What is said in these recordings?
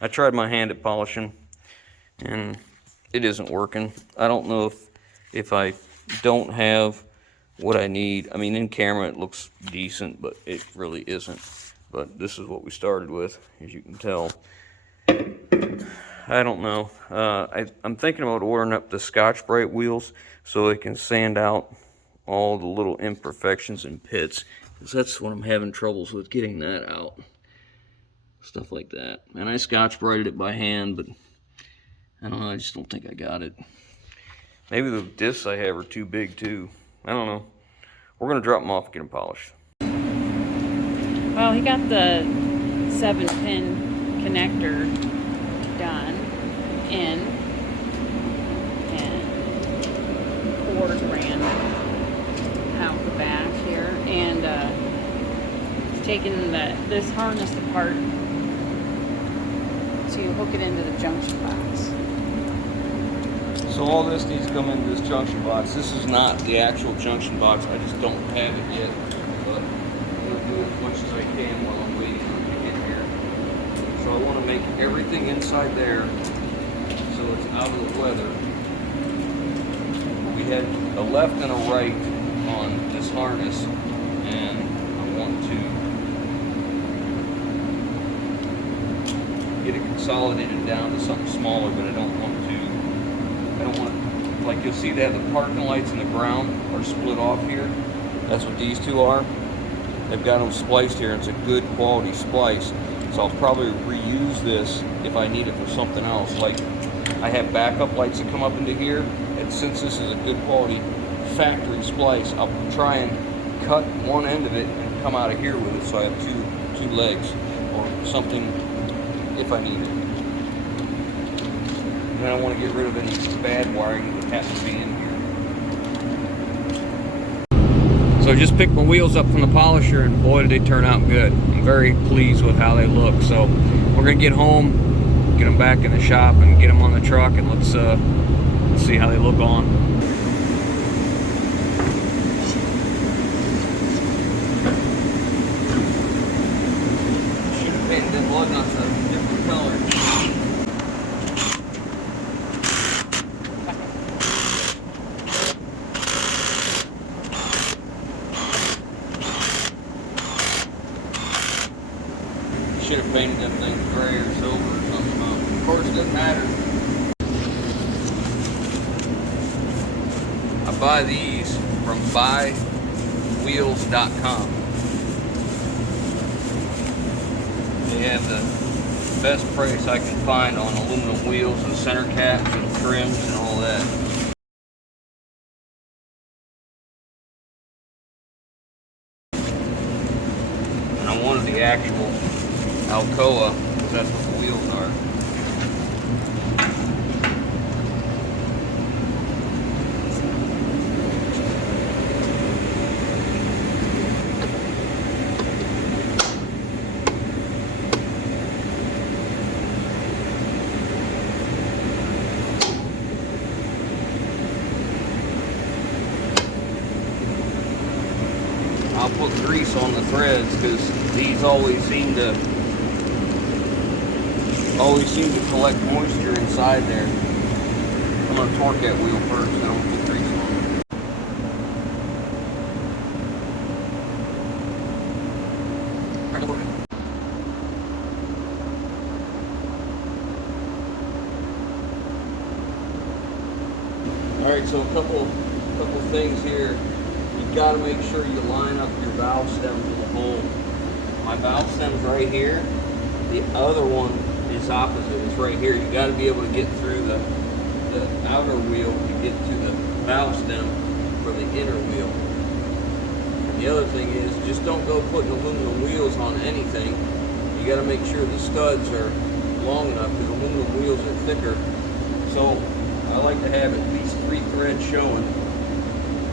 I tried my hand at polishing, and it isn't working. I don't know if I don't have what I need. I mean, in camera it looks decent, but it really isn't. But this is what we started with, as you can tell. I don't know. I'm thinking about ordering up the Scotch-Brite wheels so it can sand out all the little imperfections and pits, because that's what I'm having troubles with, getting that out. Stuff like that. And I Scotch-Brited it by hand, but I don't know, I just don't think I got it. Maybe the discs I have are too big too. I don't know. We're gonna drop them off and get them polished. Well, he got the 7-pin connector done in, and cord ran out the back here, and taking this harness apart to hook it into the junction box. So all this needs to come into this junction box. This is not the actual junction box. I just don't have it yet. But I'm going to do as much as I can while I'm waiting for it to get here. So I want to make everything inside there so it's out of the weather. We had a left and a right on this harness, and I want to get it consolidated down to something smaller, but I don't want, like you'll see that the parking lights in the ground are split off here. That's what these two are. They've got them spliced here. It's a good quality splice. So I'll probably reuse this if I need it for something else. Like I have backup lights that come up into here, and since this is a good quality factory splice, I'll try and cut one end of it and come out of here with it so I have two legs or something if I need it. And then I want to get rid of any bad wiring that has to be in here. So I just picked my wheels up from the polisher, and boy did they turn out good. I'm very pleased with how they look. So we're going to get home, get them back in the shop and get them on the truck, and let's see how they look on. Should have painted them lug nuts a different color. Should have painted them things gray or silver or something. Of course, it doesn't matter. I buy these from buywheels.com. They have the best price I can find on aluminum wheels and center caps and trims and all that. And I wanted the actual Alcoa, because that's what the wheels are. I'll put grease on the threads because these always seem to collect moisture inside there. I'm going to torque that wheel first, then I'll put grease on it. Alright, so a couple things here. You've got to make sure you line up your valve stems with the hole. My valve stem's right here. The other one is opposite. It's right here. You got to be able to get through the outer wheel to get to the valve stem for the inner wheel. And the other thing is, just don't go putting aluminum wheels on anything. You got to make sure the studs are long enough, because aluminum wheels are thicker. So I like to have at least 3 threads showing.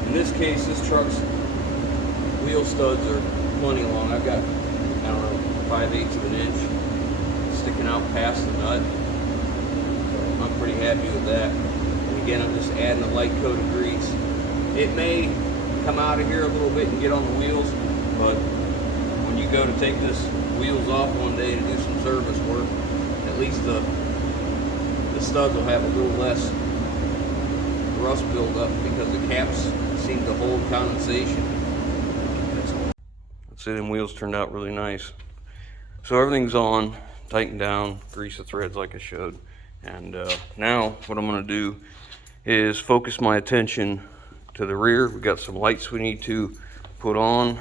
In this case, this truck's wheel studs are plenty long. I've got, I don't know, 5/8 of an inch sticking out past the nut. So I'm pretty happy with that. And again, I'm just adding a light coat of grease. It may come out of here a little bit and get on the wheels, but when you go to take this wheels off one day to do some service work, at least the studs will have a little less rust buildup because the caps seem to hold condensation. Let's say them wheels turned out really nice. So everything's on, tightened down, grease the threads like I showed. And now what I'm gonna do is focus my attention to the rear. We got some lights we need to put on.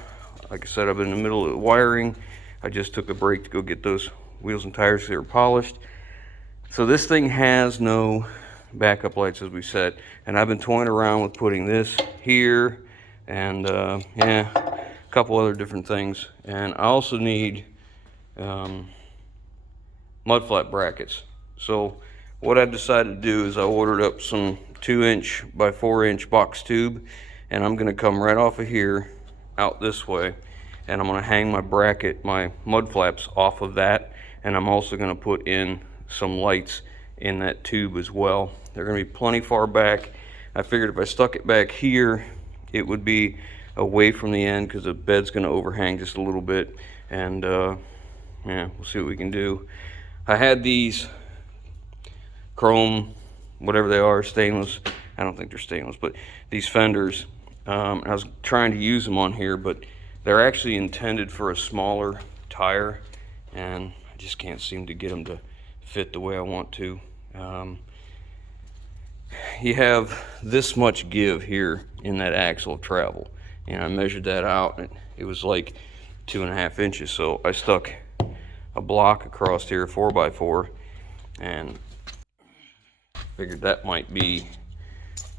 Like I said, I've been in the middle of the wiring. I just took a break to go get those wheels and tires so they were polished. So this thing has no backup lights, as we said, and I've been toying around with putting this here and yeah, a couple other different things. And I also need mud flat brackets. So what I've decided to do is I ordered up some 2" by 4" box tube, and I'm gonna come right off of here out this way, and I'm gonna hang my bracket, my mud flaps off of that, and I'm also gonna put in some lights in that tube as well. They're gonna be plenty far back. I figured if I stuck it back here, it would be away from the end because the bed's gonna overhang just a little bit, and yeah, we'll see what we can do. I had these chrome, whatever they are, stainless. I don't think they're stainless, but these fenders, I was trying to use them on here, but they're actually intended for a smaller tire, and I just can't seem to get them to fit the way I want to. You have this much give here in that axle of travel, and I measured that out, and it was like 2.5 inches. So I stuck a block across here, 4x4, and figured that might be,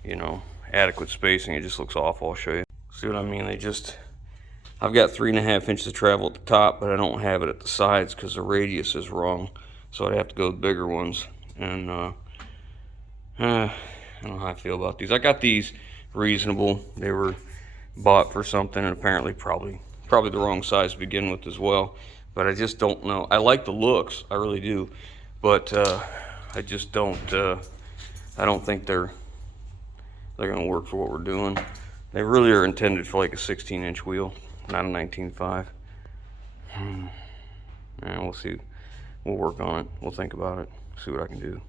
you know, adequate spacing. It just looks awful. I'll show you. See what I mean? I've got 3.5 inches of travel at the top, but I don't have it at the sides because the radius is wrong. So I'd have to go with bigger ones. And I don't know how I feel about these. I got these reasonable. They were bought for something, and apparently probably the wrong size to begin with as well. But I just don't know. I like the looks, I really do, but I just don't. I don't think they're gonna work for what we're doing. They really are intended for like a 16" wheel, not a 19.5. And we'll see. We'll work on it. We'll think about it. See what I can do.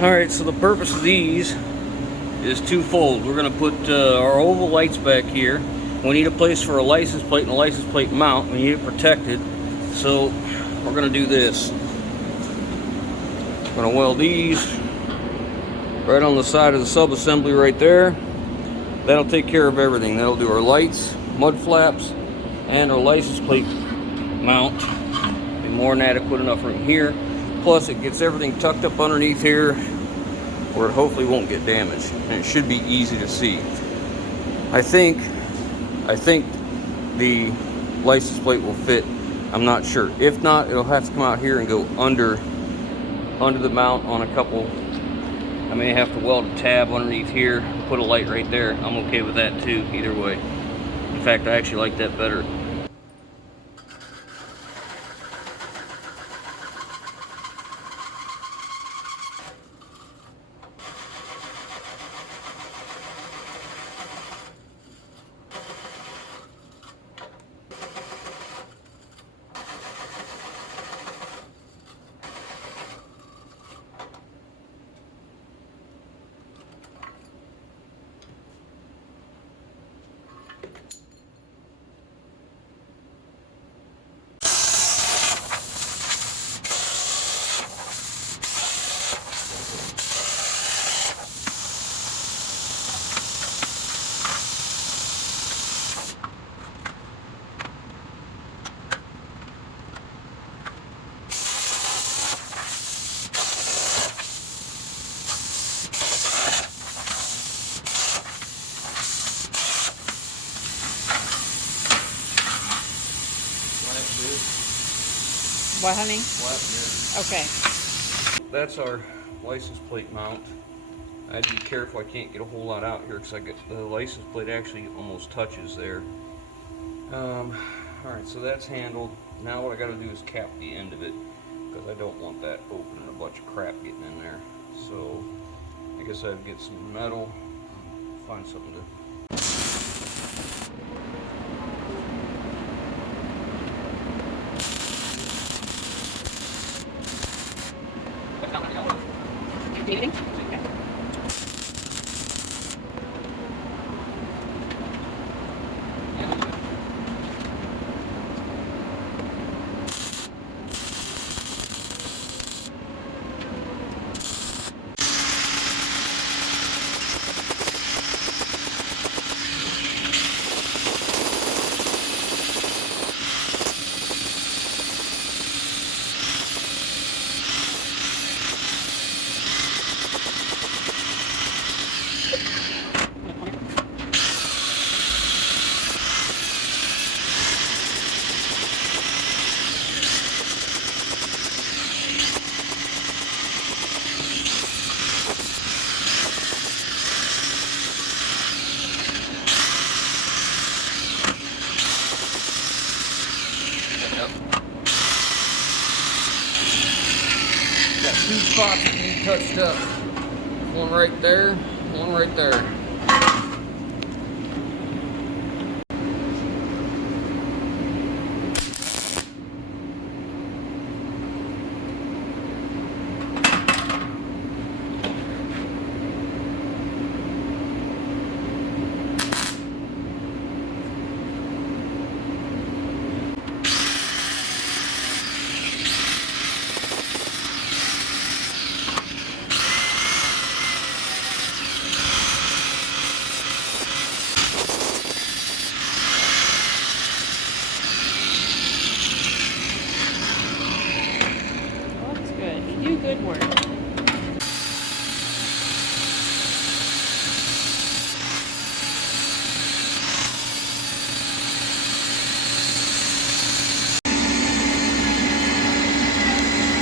Alright, so the purpose of these is twofold. We're going to put our oval lights back here. We need a place for a license plate and a license plate mount. We need it protected. So we're going to do this. I'm going to weld these right on the side of the sub-assembly right there. That'll take care of everything. That'll do our lights, mud flaps, and our license plate mount. Be more than adequate enough room here. Plus it gets everything tucked up underneath here where it hopefully won't get damaged, and it should be easy to see. I think the license plate will fit. I'm not sure. If not, it'll have to come out here and go under the mount on a couple. I may have to weld a tab underneath here, put a light right there. I'm okay with that too, either way. In fact, I actually like that better. what, honey? Flat Okay. That's our license plate mount. I had to be careful I can't get a whole lot out here because I get the license plate actually almost touches there. Alright, so that's handled. Now what I gotta do is cap the end of it because I don't want that open and a bunch of crap getting in there. So I guess I'd get some metal, find something to. Anything? Got two spots that need touched up. One right there, one right there. Looks good. You do good work.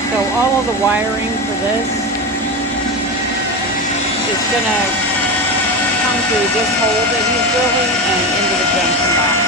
So all of the wiring for this is gonna come through this hole that he's drilling and into the junction box.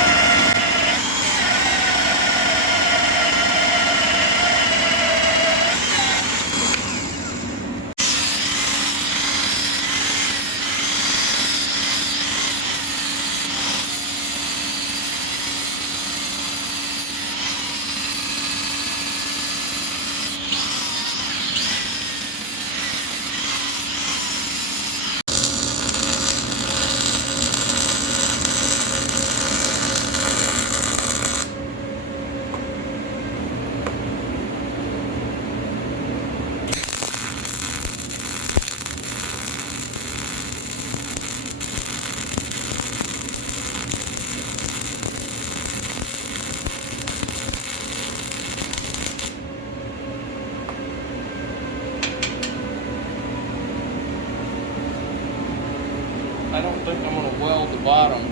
I don't think I'm going to weld the bottom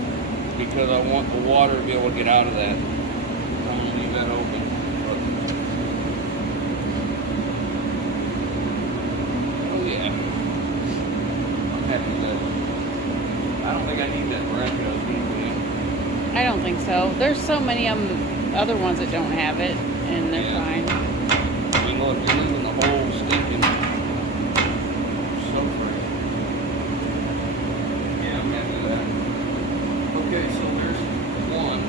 because I want the water to be able to get out of that. I'm going to leave that open. Oh yeah. I'm happy with that. I don't think I need that bracket on anyway. I don't think so. There's so many other ones that don't have it, and they're fine. You know, if you're leaving the whole stinking sulfur. Yeah, I'm happy with that. Okay, so there's one.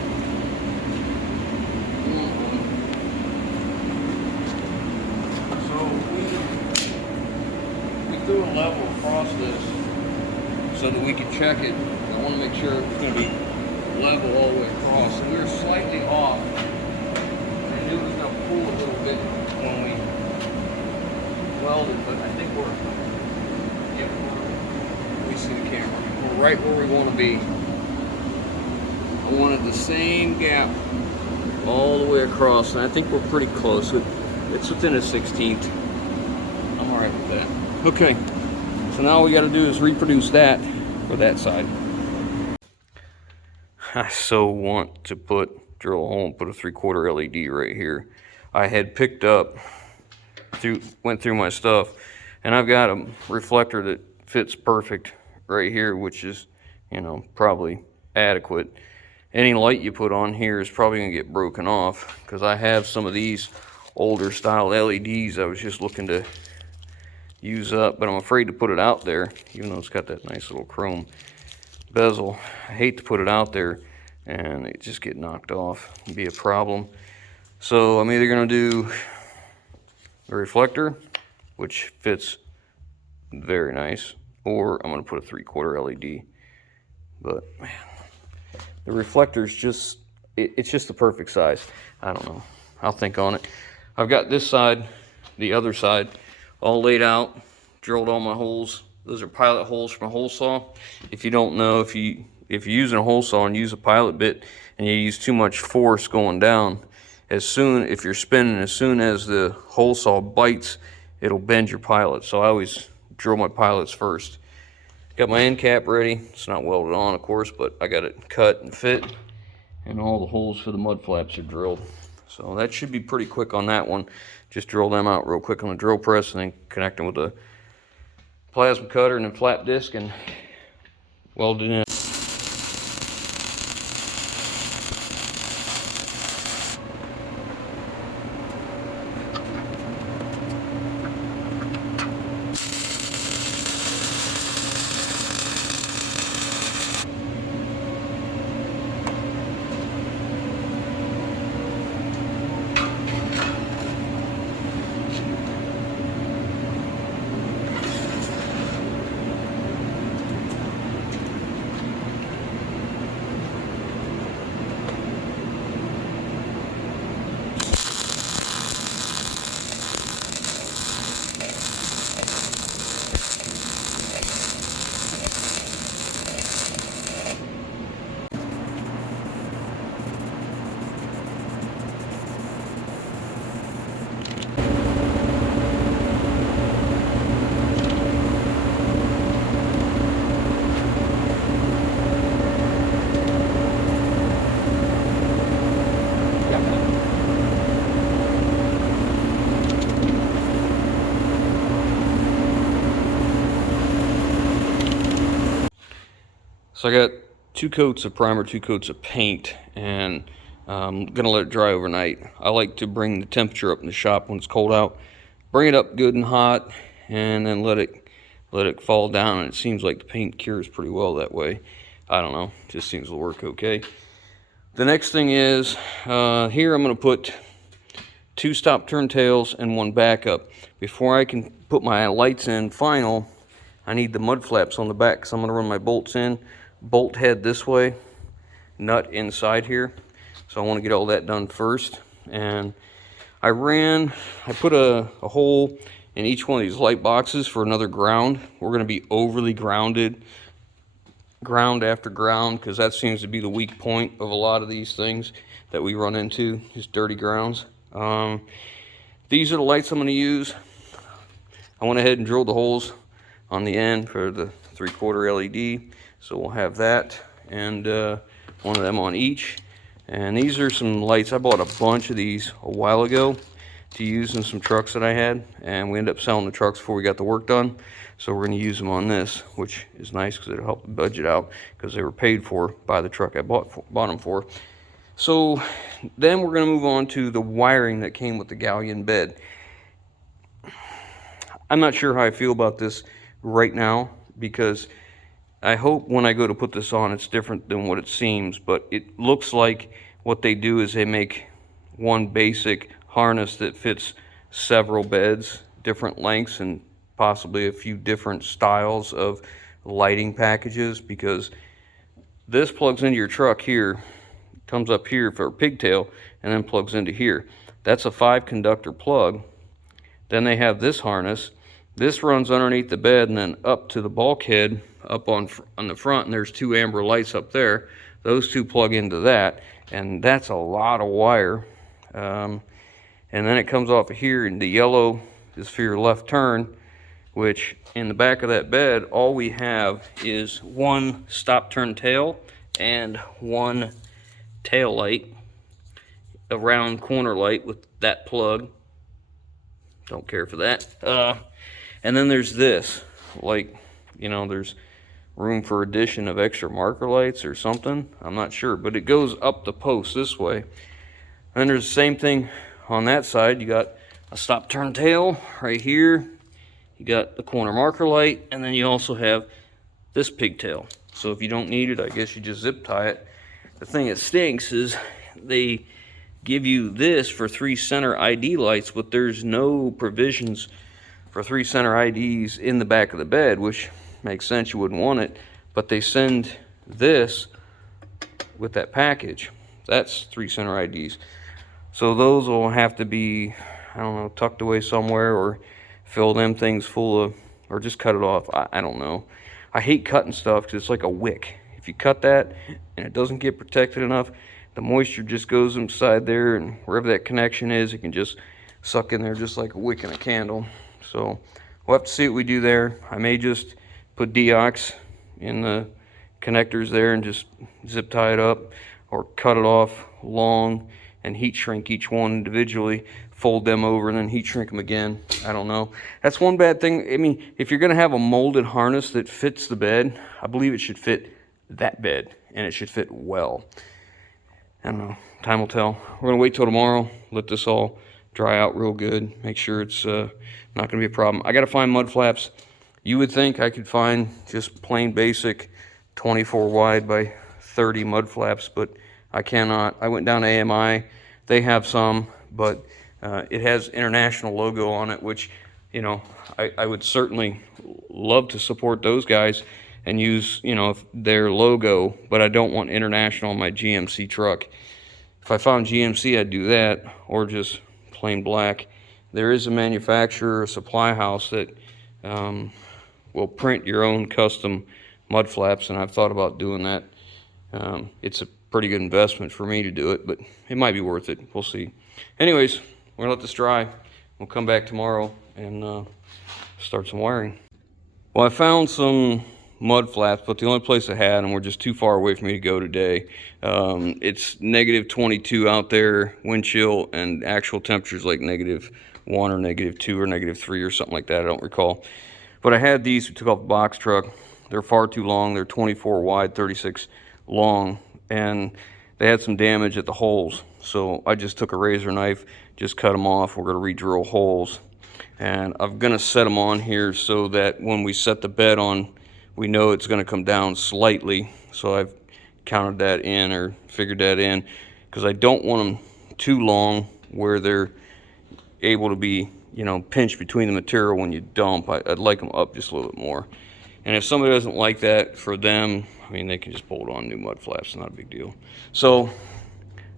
So we threw a level across this so that we could check it. I want to make sure it's going to be level all the way across. And we were slightly off. I knew it was going to pull a little bit when we welded, but I think we're let me see the camera. We're right where we want to be. I wanted the same gap all the way across, and I think we're pretty close. It's within a 1/16. I'm all right with that. Okay, so now all we got to do is reproduce that for that side. I so want to drill a hole and put a 3/4 LED right here. I had picked up, went through my stuff, and I've got a reflector that fits perfect right here, which is, you know, probably adequate. Any light you put on here is probably gonna get broken off, because I have some of these older style LEDs I was just looking to use up, but I'm afraid to put it out there, even though it's got that nice little chrome bezel. I hate to put it out there and it just get knocked off. It'd be a problem. So I'm either gonna do a reflector, which fits very nice, or I'm gonna put a 3/4 LED. But man, the reflector's just, it's just the perfect size. I don't know, I'll think on it. I've got this side, the other side, all laid out, drilled all my holes. Those are pilot holes from a hole saw. If you don't know, if you're using a hole saw and use a pilot bit and you use too much force going down, if you're spinning, as soon as the hole saw bites, it'll bend your pilot. So I always drill my pilots first. Got my end cap ready. It's not welded on, of course, but I got it cut and fit, and all the holes for the mud flaps are drilled. So that should be pretty quick on that one. Just drill them out real quick on the drill press and then connect them with a plasma cutter and a flap disc and weld it in. So I got 2 coats of primer, 2 coats of paint, and I'm gonna let it dry overnight. I like to bring the temperature up in the shop when it's cold out. Bring it up good and hot, and then let it fall down, and it seems like the paint cures pretty well that way. I don't know, just seems to work okay. The next thing is, here I'm gonna put 2 stop turn tails and 1 backup. Before I can put my lights in final, I need the mud flaps on the back, because I'm gonna run my bolts in. Bolt head this way, nut inside here. So I want to get all that done first. And I put a hole in each one of these light boxes for another ground. We're going to be overly grounded, ground after ground, because that seems to be the weak point of a lot of these things that we run into, just dirty grounds. These are the lights I'm going to use. I went ahead and drilled the holes on the end for the 3/4 LED. So we'll have that, and one of them on each. And these are some lights. I bought a bunch of these a while ago to use in some trucks that I had, and we ended up selling the trucks before we got the work done. So we're going to use them on this, which is nice because it'll help the budget out, because they were paid for by the truck I bought them for. So then we're going to move on to the wiring that came with the galleon bed. I'm not sure how I feel about this right now, because I hope when I go to put this on it's different than what it seems, but it looks like what they do is they make one basic harness that fits several beds, different lengths, and possibly a few different styles of lighting packages, because this plugs into your truck here, comes up here for a pigtail, and then plugs into here. That's a 5-conductor plug. Then they have this harness. This runs underneath the bed and then up to the bulkhead up on the front, and there's 2 amber lights up there. Those 2 plug into that, and that's a lot of wire. And then it comes off of here, and the yellow is for your left turn, which in the back of that bed, all we have is 1 stop turn tail and 1 tail light a round corner light with that plug. Don't care for that. And then there's this, like, you know, there's room for addition of extra marker lights or something. I'm not sure, but it goes up the post this way. And then there's the same thing on that side. You got a stop turn tail right here. You got the corner marker light, and then you also have this pigtail. So if you don't need it, I guess you just zip tie it. The thing that stinks is they give you this for 3 center ID lights, but there's no provisions for 3 center IDs in the back of the bed, which makes sense, you wouldn't want it. But they send this with that package. That's 3 center IDs. So those will have to be, I don't know, tucked away somewhere, or fill them things full of, or just cut it off. I don't know. I hate cutting stuff because it's like a wick. If you cut that and it doesn't get protected enough, the moisture just goes inside there, and wherever that connection is, it can just suck in there just like a wick in a candle. So we'll have to see what we do there. I may just put deox in the connectors there and just zip tie it up, or cut it off long and heat shrink each one individually, fold them over, and then heat shrink them again. I don't know. That's one bad thing. I mean, if you're going to have a molded harness that fits the bed, I believe it should fit that bed, and it should fit well. I don't know. Time will tell. We're going to wait till tomorrow, let this all dry out real good, make sure it's not going to be a problem. I got to find mud flaps. You would think I could find just plain basic 24 wide by 30 mud flaps, but I cannot. I went down to AMI. They have some, but it has international logo on it, which, you know, I would certainly love to support those guys and use, you know, their logo, but I don't want international on my GMC truck. If I found GMC, I'd do that, or just plain black. There is a manufacturer, a supply house that will print your own custom mud flaps, and I've thought about doing that. It's a pretty good investment for me to do it, but it might be worth it. We'll see. Anyways, we're gonna let this dry. We'll come back tomorrow and start some wiring. Well, I found some mud flaps, but the only place I had them were just too far away for me to go today. It's negative 22 out there, wind chill, and actual temperatures like -1 or -2 or -3 or something like that. I don't recall. But I had these, we took off the box truck. They're far too long. They're 24 wide, 36 long, and they had some damage at the holes. So I just took a razor knife, just cut them off. We're gonna re-drill holes. And I'm gonna set them on here so that when we set the bed on, we know it's gonna come down slightly. So I've counted that in, or figured that in, because I don't want them too long where they're able to be, you know, pinched between the material when you dump. I'd like them up just a little bit more. And if somebody doesn't like that, for them, I mean, they can just bolt on new mud flaps, not a big deal. So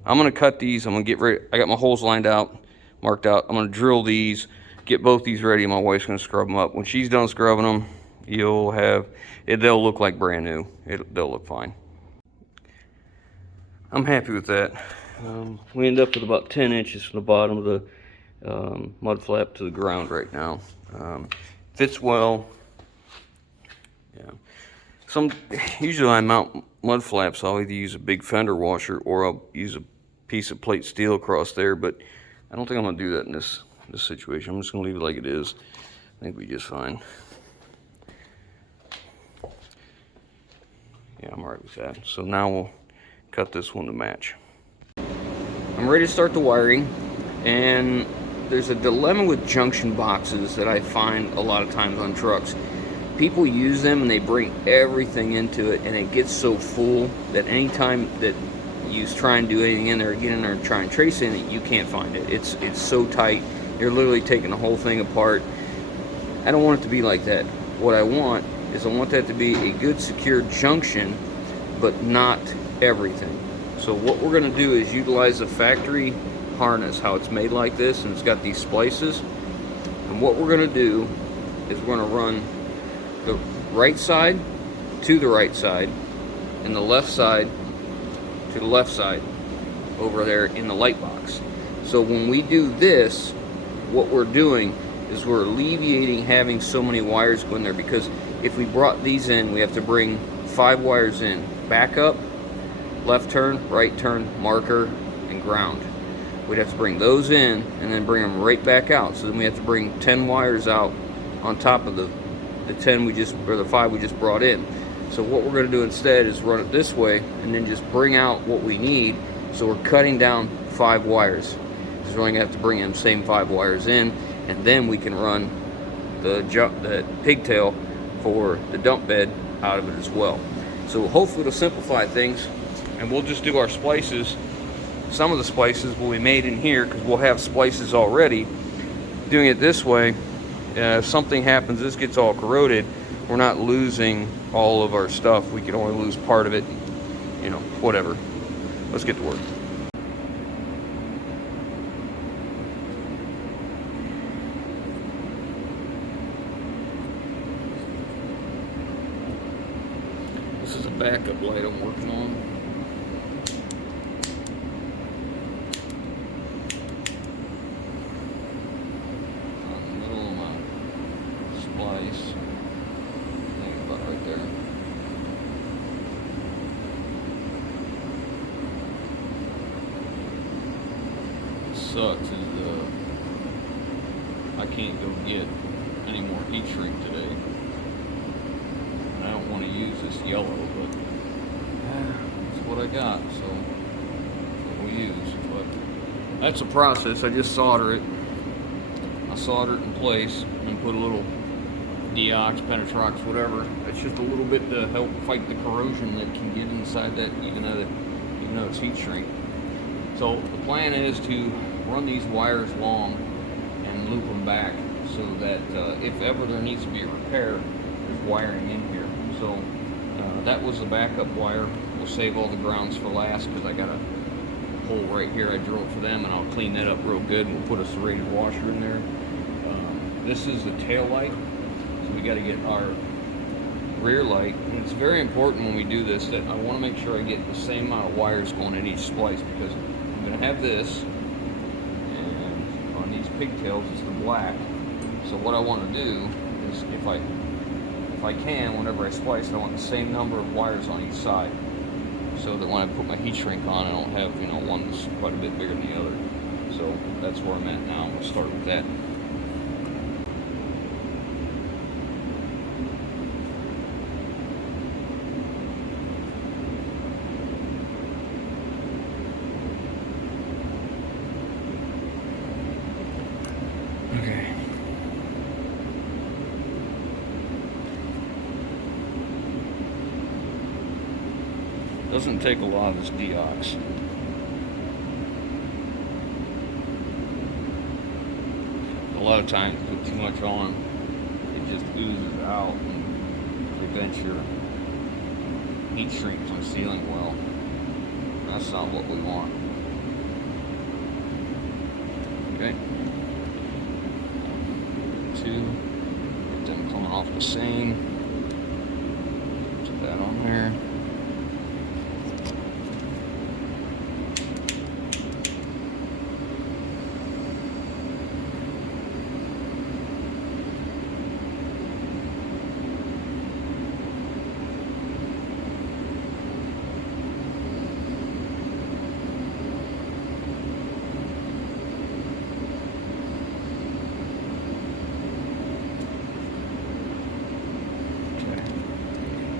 I'm gonna cut these, I'm gonna get ready. I got my holes lined out, marked out. I'm gonna drill these, get both these ready, and my wife's gonna scrub them up. When she's done scrubbing them, you'll have, they'll look like brand new. They'll look fine. I'm happy with that. We end up with about 10 inches from the bottom of the mud flap to the ground right now. Fits well. Yeah. Usually when I mount mud flaps, I'll either use a big fender washer or I'll use a piece of plate steel across there, but I don't think I'm gonna do that in this situation. I'm just gonna leave it like it is. I think we'll be just fine. Yeah, I'm all right with that. So now we'll cut this one to match. I'm ready to start the wiring, and there's a dilemma with junction boxes that I find a lot of times on trucks. People use them and they bring everything into it, and it gets so full that anytime that you try and do anything in there, get in there and try and trace anything, you can't find it. It's so tight, you're literally taking the whole thing apart. I don't want it to be like that. What I want is I want that to be a good secure junction, but not everything. So what we're going to do is utilize the factory harness, how it's made like this, and it's got these splices. And what we're going to do is we're going to run the right side to the right side and the left side to the left side over there in the light box. So when we do this, what we're doing is we're alleviating having so many wires go in there, because if we brought these in, we have to bring 5 wires in: back up, left turn, right turn, marker, and ground. we'd have to bring those in and then bring them right back out. So then we have to bring 10 wires out on top of the 10 we just, or the 5 we just brought in. So what we're going to do instead is run it this way and then just bring out what we need. So we're cutting down 5 wires. So we're only going to have to bring in the same 5 wires in, and then we can run the pigtail for the dump bed out of it as well. So hopefully it'll simplify things, and we'll just do our splices. Some of the splices will be made in here because we'll have splices already. Doing it this way, if something happens, this gets all corroded, we're not losing all of our stuff. We can only lose part of it, you know, whatever. Let's get to work. This is a backup light I'm working on. Sucks is I can't go get any more heat shrink today, and I don't want to use this yellow, but that's what I got, so we'll use. But that's a process. I just solder it. I solder it in place and put a little Deox, Penetrox, whatever. It's just a little bit to help fight the corrosion that can get inside that, even though it's heat shrink. So the plan is to run these wires long and loop them back so that if ever there needs to be a repair, there's wiring in here. So that was the backup wire. We'll save all the grounds for last because I got a hole right here I drilled for them, and I'll clean that up real good, and we'll put a serrated washer in there. This is the tail light, so we got to get our rear light, and it's very important when we do this that I want to make sure I get the same amount of wires going in each splice, because I'm going to have this, and on these pigtails it's the black. So what I want to do is, if I can, whenever I splice, I want the same number of wires on each side, so that when I put my heat shrink on, I don't have, one that's quite a bit bigger than the other. So that's where I'm at now. We'll start with that. Okay. Doesn't take a lot of this Deox. A lot of times, put too much on, it just oozes out and prevents your heat shrink from sealing well. That's not what we want. Okay. 2. Get them coming off the same. Put that on there.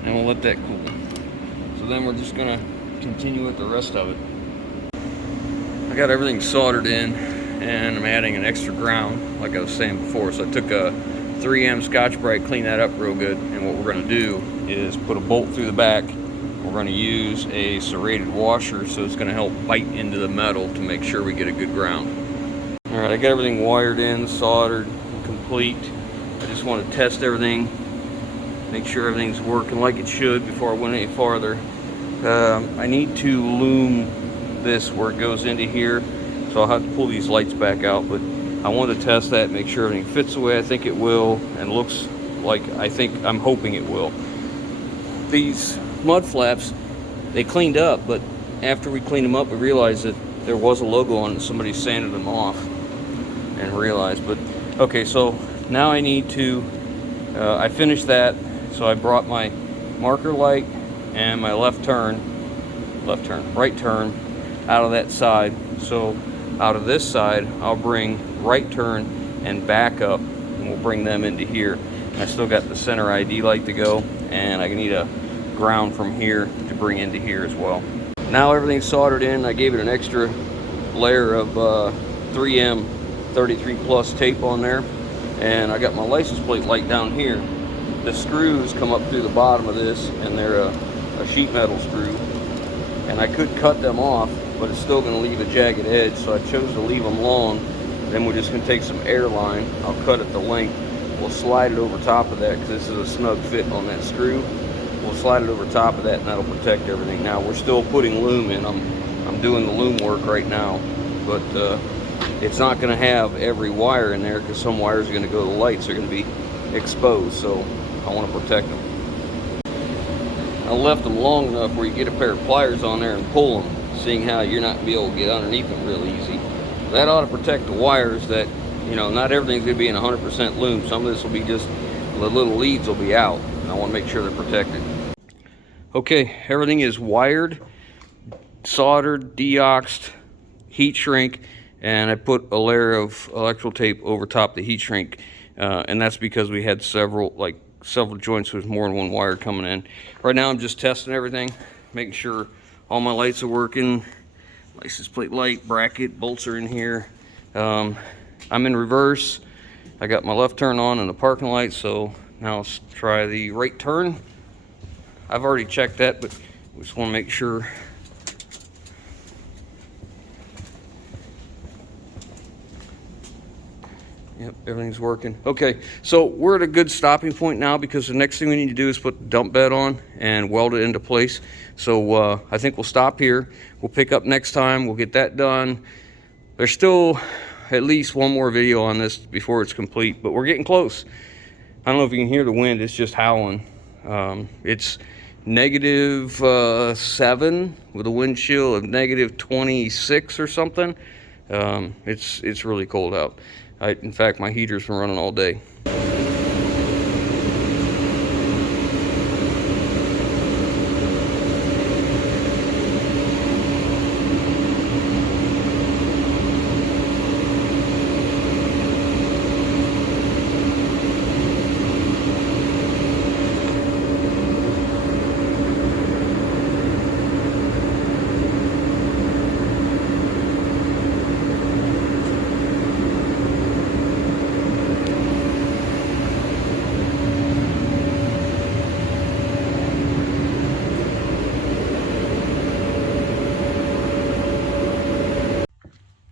And we'll let that cool. So then we're just gonna continue with the rest of it. I got everything soldered in, and I'm adding an extra ground, like I was saying before. So I took a 3M Scotch-Brite, cleaned that up real good, and what we're gonna do is put a bolt through the back. We're gonna use a serrated washer, so it's gonna help bite into the metal to make sure we get a good ground. All right, I got everything wired in, soldered, complete. I just want to test everything, make sure everything's working like it should before I went any farther. I need to loom this where it goes into here, so I'll have to pull these lights back out, but I want to test that, make sure everything fits the way I think it will, and looks like I'm hoping it will. These mud flaps, they cleaned up, but after we cleaned them up, we realized that there was a logo on it. Somebody sanded them off and realized. But okay, so now I need to, I finished that. So I brought my marker light and my right turn out of that side. So out of this side, I'll bring right turn and back up, and we'll bring them into here. And I still got the center ID light to go, and I need a ground from here to bring into here as well. Now everything's soldered in. I gave it an extra layer of 3M 33 plus tape on there, and I got my license plate light down here. The screws come up through the bottom of this, and they're a sheet metal screw, and I could cut them off, but it's still going to leave a jagged edge, so I chose to leave them long. Then we're just going to take some air line, I'll cut it the length, we'll slide it over top of that because this is a snug fit on that screw. We'll slide it over top of that, and that'll protect everything. Now we're still putting loom in. I'm doing the loom work right now, but it's not going to have every wire in there because some wires are going to go to the lights, are going to be exposed, so I want to protect them. I left them long enough where you get a pair of pliers on there and pull them, seeing how you're not going to be able to get underneath them real easy. That ought to protect the wires. That, you know, not everything's going to be in 100% loom. Some of this will be just, the little leads will be out. I want to make sure they're protected. Okay, everything is wired, soldered, deoxed, heat shrink, and I put a layer of electrical tape over top the heat shrink, and that's because we had several joints with more than one wire coming in. Right now I'm just testing everything, making sure all my lights are working. License plate light, bracket, bolts are in here. I'm in reverse. I got my left turn on and the parking light, so now let's try the right turn. I've already checked that, but we just want to make sure. Yep, everything's working. Okay, so we're at a good stopping point now because the next thing we need to do is put the dump bed on and weld it into place. So I think we'll stop here. We'll pick up next time. We'll get that done. There's still at least one more video on this before it's complete, but we're getting close. I don't know if you can hear the wind. It's just howling. It's -7 with a wind chill of -26 or something. It's really cold out. In fact, my heater's been running all day.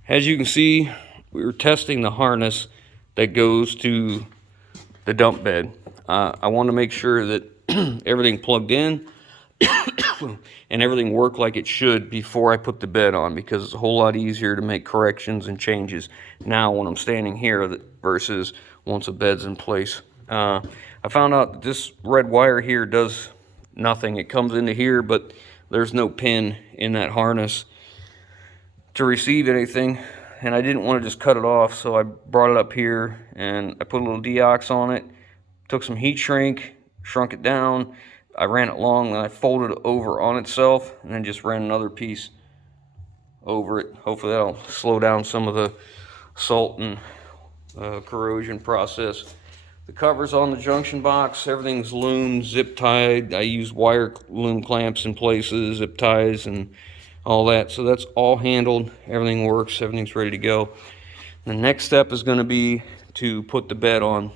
As you can see, we were testing the harness that goes to the dump bed. I want to make sure that everything plugged in and everything worked like it should before I put the bed on, because it's a whole lot easier to make corrections and changes now when I'm standing here versus once a bed's in place. I found out that this red wire here does nothing. It comes into here, but there's no pin in that harness to receive anything, and I didn't want to just cut it off, so I brought it up here and I put a little deox on it, took some heat shrink, shrunk it down, I ran it long, then I folded it over on itself and then just ran another piece over it. Hopefully that'll slow down some of the salt and corrosion process. The cover's on the junction box, everything's loom, zip tied. I use wire loom clamps in places, zip ties and all that, so that's all handled. Everything works, everything's ready to go. The next step is going to be to put the bed on.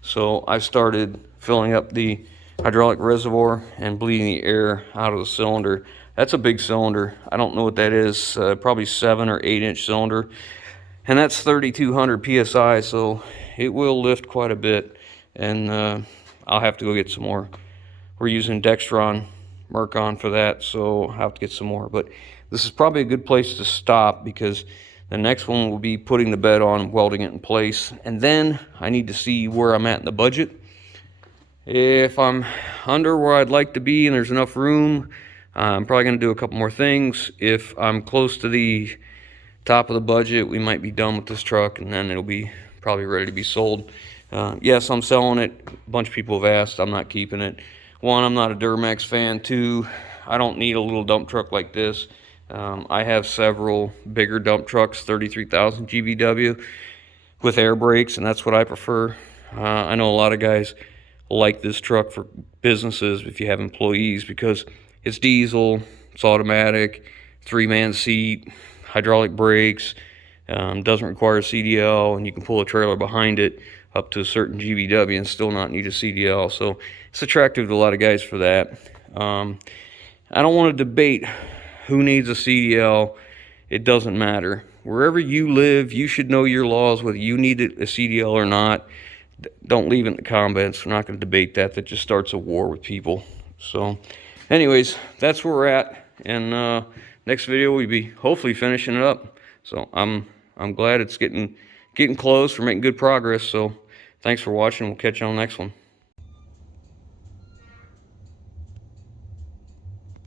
So I started filling up the hydraulic reservoir and bleeding the air out of the cylinder. That's a big cylinder. I don't know what that is, probably 7 or 8 inch cylinder, and that's 3,200 psi, so it will lift quite a bit, and I'll have to go get some more. We're using Dextron Mercon for that, so I'll have to get some more. But this is probably a good place to stop, because the next one will be putting the bed on, welding it in place, and then I need to see where I'm at in the budget. If I'm under where I'd like to be and there's enough room, I'm probably going to do a couple more things. If I'm close to the top of the budget, we might be done with this truck, and then it'll be probably ready to be sold. Yes, I'm selling it. A bunch of people have asked. I'm not keeping it. One, I'm not a Duramax fan. Two, I don't need a little dump truck like this. I have several bigger dump trucks, 33,000 GVW with air brakes, and that's what I prefer. I know a lot of guys like this truck for businesses if you have employees, because it's diesel, it's automatic, 3-man seat, hydraulic brakes, doesn't require a CDL, and you can pull a trailer behind it up to a certain GVW and still not need a CDL. So it's attractive to a lot of guys for that. I don't want to debate who needs a CDL. It doesn't matter. Wherever you live, you should know your laws, whether you need a CDL or not. Don't leave it in the comments. We're not going to debate that. That just starts a war with people. So anyways, that's where we're at. And next video we'll be hopefully finishing it up. So I'm glad it's getting close. We're making good progress. So thanks for watching. We'll catch you on the next one.